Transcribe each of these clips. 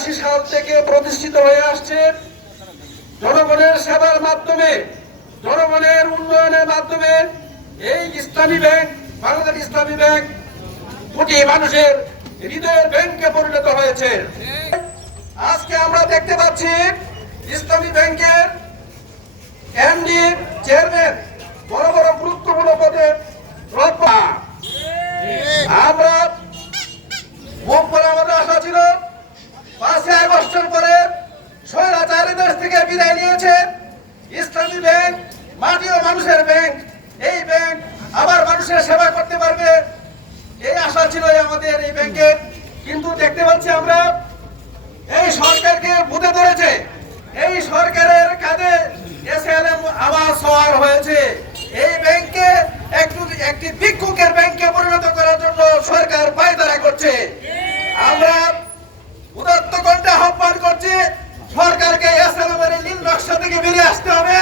1982 সাল থেকে প্রতিষ্ঠিত হয়ে আসছে। জনগণের সেবার মাধ্যমে, জনগণের উন্নয়নের মাধ্যমে এই ইসলামী ব্যাংক, বাংলাদেশ ইসলামী ব্যাংক কোটি মানুষের হৃদয়ের ব্যাংকে পরিণত হয়েছে। আজকে আমরা দেখতে পাচ্ছি ইসলামী ব্যাংকের এমডি, চেয়ারম্যান, বড় বড় গুরুত্বপূর্ণ পদে আমরা মুখ করে আমাদের আশা ছিল 5ই আগস্টের পরে স্বৈরাচারী দেশ থেকে বিদায় নিয়েছে ইসলামী ব্যাংক, মাটি ও মানুষের ব্যাংক। এই ব্যাংক আবার মানুষের সেবা করতে পারবে, এই আশা ছিল আমাদের এই ব্যাংকের। কিন্তু দেখতে পাচ্ছি আমরা এই সরকারকে ভূতে ধরেছে, এই সরকারের কাঁধে এসএলএম আবার সওয়ার হয়েছে। এই ব্যাংকে একটি ভিক্ষুকের ব্যাংকে পরিণত করার জন্য সরকার পায়তারা করছে। আমরা উদাত্ত কণ্ঠে আহ্বান করছি, সরকারকে এসএলএম এর নীল নকশা থেকে বেরিয়ে আসতে হবে,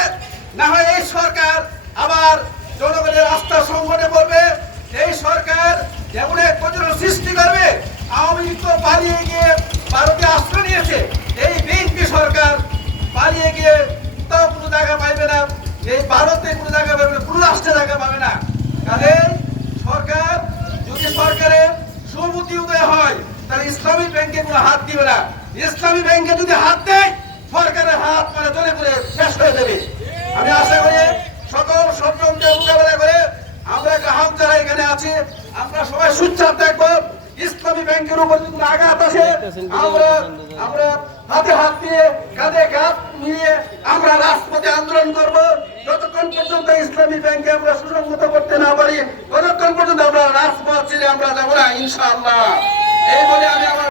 না হয় এই সরকার আবার জনগণের আস্থা সংকটে পড়বে। এই সরকার যেমন এক প্রচুর সৃষ্টি করবে। আওয়ামী লীগ তো পালিয়ে গিয়ে ভারতে আশ্রয় নিয়েছে, এই বিএনপি সরকার পালিয়ে গিয়ে তাও কোনো জায়গা পাইবে না, এই ভারতে কোনো জায়গা পাবে না, কোনো রাষ্ট্রে জায়গা পাবে না। কাজে সরকার যদি সরকারের সুবুদ্ধি উদয় হয় তাহলে ইসলামী ব্যাংকে কোনো হাত দিবে না। ইসলামী ব্যাংকে যদি হাত দেয় সরকারের হাত মানে জ্বলে পড়ে শেষ হয়ে যাবে। আমি আশা করি সকল ষড়যন্ত্রের মোকাবেলা করে আমরা গ্রাহক যারা এখানে আছি আমরা সবাই সুচ্চাপ দেখবো। ইসলামী ব্যাংকের উপর যদি আঘাত আসে আমরা হাতে হাত দিয়ে, কাঁধে কাঁধ মিলিয়ে আমরা রাজপথে আন্দোলন করব। যতক্ষণ পর্যন্ত ইসলামী ব্যাংকে আমরা সুসংহত করতে না পারি ততক্ষণ পর্যন্ত আমরা রাজপথ ছেড়ে আমরা যাবো না, ইনশাআল্লাহ। এই বলে আমি আমার